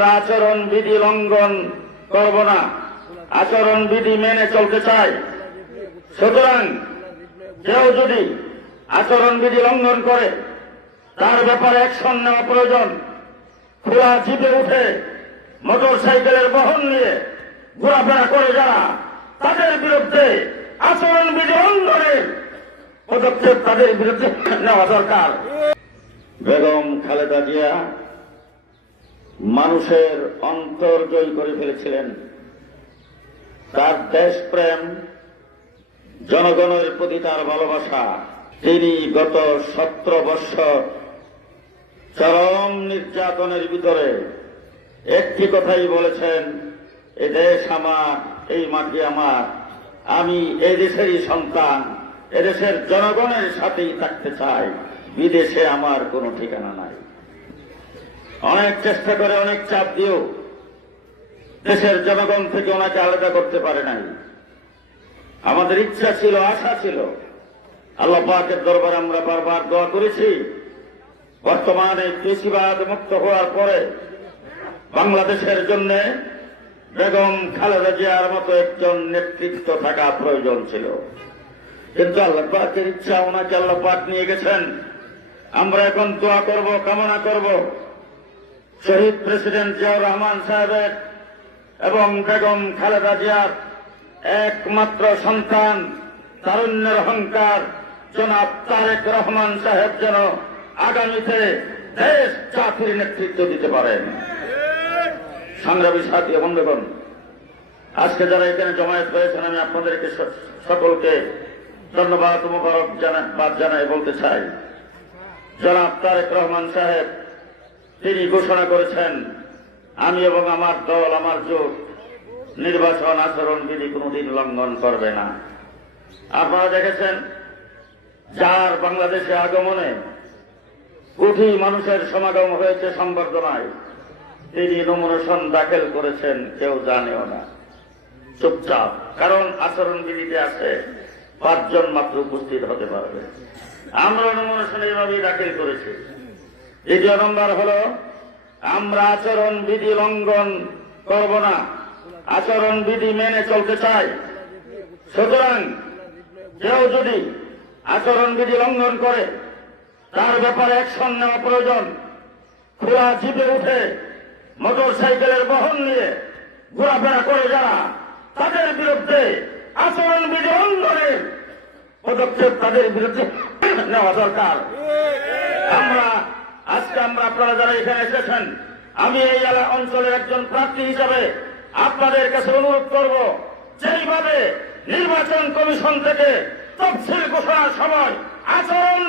আমরা আচরণ বিধি লঙ্ঘন করব না, আচরণ বিধি মেনে চলতে চাই। সুতরাং কেউ যদি আচরণ বিধি লঙ্ঘন করে তার ব্যাপারে অ্যাকশন নেওয়া প্রয়োজন। খোলা জিপে উঠে মোটর সাইকেলের বহন নিয়ে ঘোরাফেরা করে যারা, তাদের বিরুদ্ধে আচরণ বিধি লঙ্ঘনের পদক্ষেপ তাদের বিরুদ্ধে নেওয়া দরকার। বেগম খালেদা জিয়া মানুষের অন্তর জয় করে ফেলেছিলেন। তার দেশপ্রেম, জনগণের প্রতি তার ভালোবাসা, তিনি গত 17 বৎসর চরম নির্যাতনের ভিতরে একটি কথাই বলেছেন, এ দেশ আমার, এই মাটি আমার, আমি এই দেশেরই সন্তান, এদেশের জনগণের সাথেই থাকতে চাই, বিদেশে আমার কোনো ঠিকানা নাই। অনেক চেষ্টা করে, অনেক চাপ দিয়েও দেশের জনগণ থেকে ওনাকে আলাদা করতে পারে নাই। আমাদের ইচ্ছা ছিল, আশা ছিল, আল্লাহ পাকের দরবারে আমরা বারবার দোয়া করেছি, বর্তমানে কৃষিবাদ মুক্ত হওয়ার পরে বাংলাদেশের জন্য বেগম খালেদা জিয়ার মতো একজন নেতৃত্ব থাকা প্রয়োজন ছিল। কিন্তু আল্লাহ পাকের ইচ্ছা, ওনাকে আল্লাহ পাক নিয়ে গেছেন। আমরা এখন দোয়া করব, কামনা করব শহীদ প্রেসিডেন্ট জিয়াউর রহমান সাহেবের এবং বেগম খালেদা জিয়ার একমাত্র সন্তান, তারুণ্যের অহংকার জনাব তারেক রহমান সাহেব যেন আগামীতে দেশ জাতির নেতৃত্ব দিতে পারেন। সংগ্রামী সাথী বন্ধুগণ, আজকে যারা এখানে জমায়েত হয়েছেন, আমি আপনাদেরকে সকলকে ধন্যবাদ ও মোবারকবাদ জানাই বলতে চাই। জনাব তারেক রহমান সাহেব তিনি ঘোষণা করেছেন, আমি এবং আমার দল, আমার জোট নির্বাচন আচরণ বিধি কোনদিন লঙ্ঘন করবে না। আপনারা দেখেছেন, যার বাংলাদেশে আগমনে কোটি মানুষের সমাগম হয়েছে সংবর্ধনায়, তিনি নমিনেশন দাখিল করেছেন, কেউ জানেও না, চুপচাপ। কারণ আচরণ বিধিতে আছে 5 জন মাত্র উপস্থিত হতে পারবে। আমরা নমিনেশন এইভাবেই দাখিল করেছি। দ্বিতীয় নম্বর হল, আমরা আচরণ বিধি লঙ্ঘন করব না, আচরণ বিধি মেনে চলতে চাই। সুতরাং কেউ যদি আচরণ বিধি লঙ্ঘন করে তার ব্যাপারে অ্যাকশন নেওয়া প্রয়োজন। খোলা জিপে উঠে মোটর সাইকেলের বহন নিয়ে ঘোরাফেরা করে যারা, তাদের বিরুদ্ধে আচরণ বিধি লঙ্ঘনের পদক্ষেপ তাদের বিরুদ্ধে নেওয়া দরকার। আজকে আমরা আপনারা যারা এখানে এসেছেন, আমি এই অঞ্চলের একজন প্রার্থী হিসাবে আপনাদের কাছে অনুরোধ করব, যেইভাবে নির্বাচন কমিশন থেকে তফসিল ঘোষণার সময় আচরণ